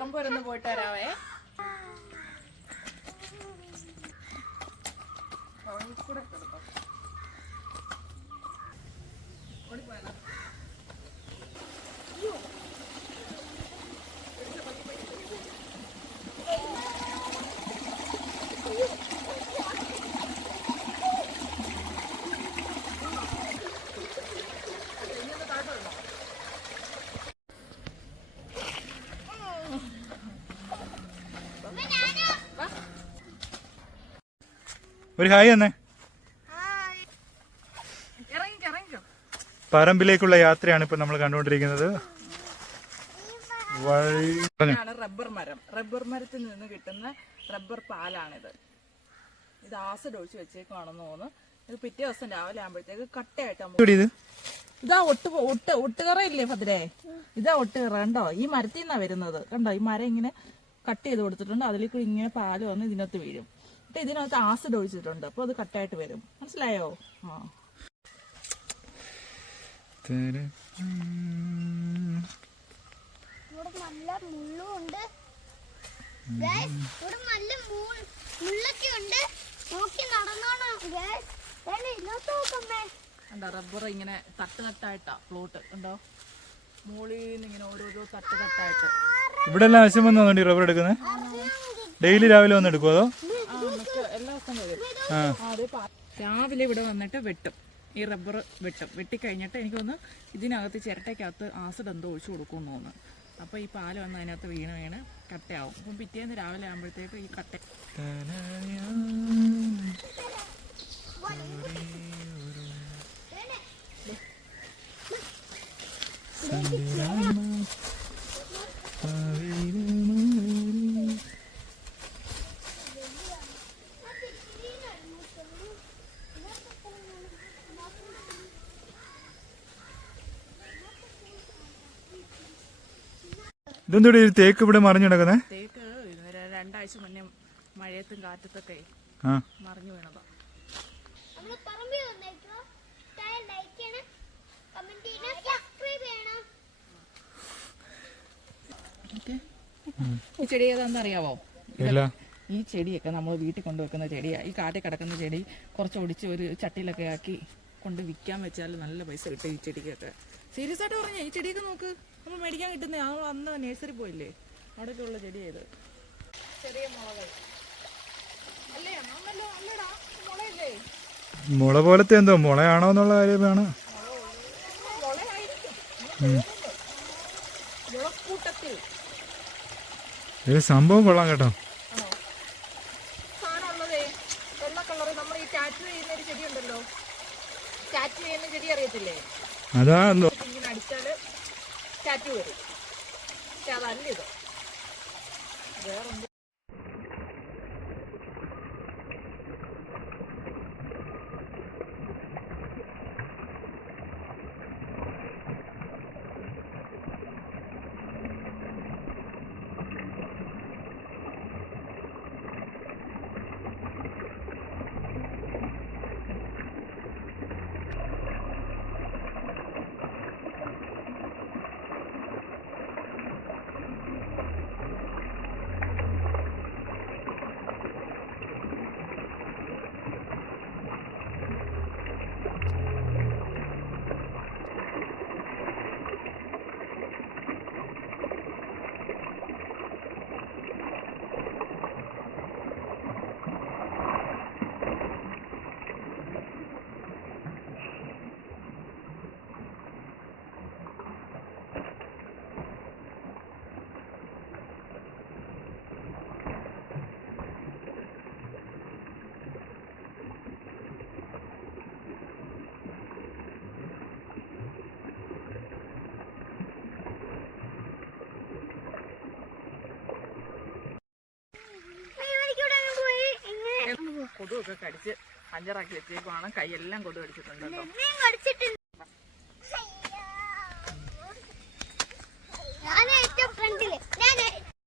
പറമ്പ് വരെ പോയിട്ട് വരാവേ. ഒരു ഹായ് ഇറങ്ങിക്കോ പറമ്പിലേക്കുള്ള യാത്രയാണ് ഇപ്പൊ നമ്മൾ കണ്ടുകൊണ്ടിരിക്കുന്നത്. റബ്ബർ മരം. റബ്ബർ മരത്തിൽ നിന്ന് കിട്ടുന്ന റബ്ബർ പാലാണിത്. ഇത് ആസിഡ് ഒഴിച്ച് വെച്ചേക്കാണെന്ന് തോന്നുന്നു. ഇത് പിറ്റേ ദിവസം രാവിലെ ആകുമ്പോഴത്തേക്ക് കട്ടയായിട്ട് ഇത്? ഇതാ ഒട്ട് ഒട്ട് ഒട്ടുകറ ഇല്ലേ ഭദ്രേ? ഇതാ ഒട്ടുകറ കണ്ടോ? ഈ മരത്തിൽ നിന്നാ വരുന്നത്. കണ്ടോ? ഈ മരം ഇങ്ങനെ കട്ട് ചെയ്ത് കൊടുത്തിട്ടുണ്ട്. അതിലേക്ക് ഇങ്ങനെ പാൽ വന്ന് ഇതിനകത്ത് വീഴും. എന്നിട്ട് ഇതിനകത്ത് ആസിഡ് ഒഴിച്ചിട്ടുണ്ട്. അപ്പോൾ അത് കട്ടായിട്ട് വരും. മനസ്സിലായോ? ആ. ഇവിടെ നല്ല ഇവിടെ മുള്ളൊക്കെ ഉണ്ട്. നോക്കി നടന്നോണം റബ്ബർ ഇങ്ങനെ തട്ട് തട്ടായിട്ടാ പ്ലോട്ട് ഉണ്ടോ മുകളിൽ ഇങ്ങനെ ഓരോരോ തട്ട് തട്ടായിട്ട് ഇവിടെ എല്ലാം ആവശ്യം വന്നു തോന്നി റബ്ബർ എടുക്കുന്നത് ഡെയിലി രാവിലെ വന്ന് എടുക്കുമോ അതോ? രാവിലെ ഇവിടെ വന്നിട്ട് വെട്ടും. ഈ റബ്ബർ വെട്ടും. വെട്ടിക്കഴിഞ്ഞിട്ട് എനിക്ക് ഒന്ന് ഇതിനകത്ത് ചിരട്ടയ്ക്കകത്ത് ആസിഡ് എന്തോ ഒഴിച്ചു കൊടുക്കുമെന്ന് തോന്നുന്നു. അപ്പോൾ ഈ പാൽ വന്ന് അതിനകത്ത് വീണ് വീണ് കട്ടയാവും. അപ്പം പിറ്റേന്ന് രാവിലെ ആകുമ്പോഴത്തേക്ക് ഈ കട്ട ഇതെന്തോടെ ഒരു തേക്ക് ഇവിടെ മറിഞ്ഞു കിടക്കുന്നേ? തേക്ക് രണ്ടാഴ്ച മുന്നേ മഴയത്തും കാറ്റത്തൊക്കെ ആ. മറിഞ്ഞു വീണതാ. നമ്മൾ പറമ്പിൽ വന്നേക്കോ ലൈക്ക് ചെയ്യണം. കമന്റ് സബ്സ്ക്രൈബ് ചെയ്യണം. ഓക്കെ. ഈ ചെടി ഏതാണെന്നറിയാവോ? ഇല്ല. ഈ ചെടിയൊക്കെ നമ്മൾ വീട്ടിൽ കൊണ്ടുവെക്കുന്ന ചെടിയാ. ഈ കാട്ടിൽ കിടക്കുന്ന ചെടി കുറച്ച് ഒടിച്ച് ഒരു ചട്ടിയിലൊക്കെ ആക്കി കൊണ്ട് വിൽക്കാൻ വെച്ചാൽ നല്ല പൈസ കിട്ടും ഈ ചെടിക്കൊക്കെ. സീരിയസ് ആയിട്ട് പറഞ്ഞാൽ ഈ ചെടിയൊക്കെ നോക്ക്. നമ്മൾ മേടിക്കാൻ കിട്ടുന്ന. ആ അന്ന് നേഴ്സറി പോയില്ലേ? അവിടെയൊക്കെ ഉള്ള ചെടി ഇത് ചെറിയ മുളകൾ. അല്ലേ അന്നല്ലോ അല്ലടാ മുളയല്ലേ? മുള പോലത്തെ എന്തോ മുളയാണോ എന്നുള്ള കാര്യമാണ്. ഇത് സംഭവം കൊള്ളാം കേട്ടോ. സാധനം ഉള്ളതേ വെള്ള കളറ്. നമ്മൾ ഈ ടാറ്റു ചെയ്യുന്ന ഒരു ചെടി ചെടി അറിയത്തില്ലേ? അതാ ഇങ്ങനെ അടിച്ചാൽ ടാറ്റു വരും. പക്ഷെ അതല്ല ഇത്. വേറെന്ത് ഇങ്ങനെ കടിച്ച് അഞ്ചറാക്കി വെച്ചേക്കുവാണ്. കൈയെല്ലാം കൊതു കടിച്ചിട്ടുണ്ട്